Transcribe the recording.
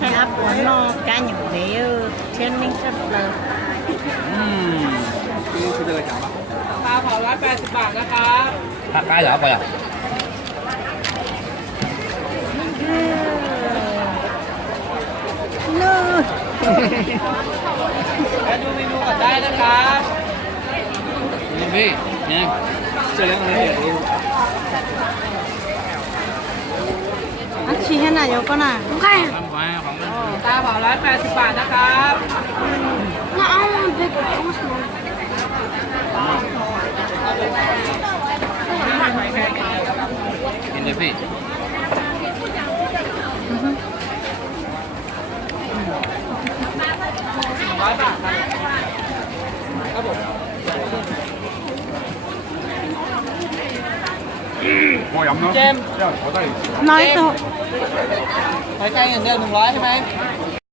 Cái áp của nó cá nhỏ bé trên mình rất là นี่คือเดินจังปะ ปลาเผา180 บาทนะครับ ผักกาเหรอไปอ่ะ มาดูเมนูก่อนได้นะครับ นี่พี่นี่เจอแล้วอะไรเนี่ย 아치 해나 요거나 ทำไว้ของ ปลาเผา180 บาทนะครับ กินเลยพี่ 100 บาทครับผม พอยำเนาะ เจมส์ nói to หอยแครงอย่างเดียว100ใช่ไหม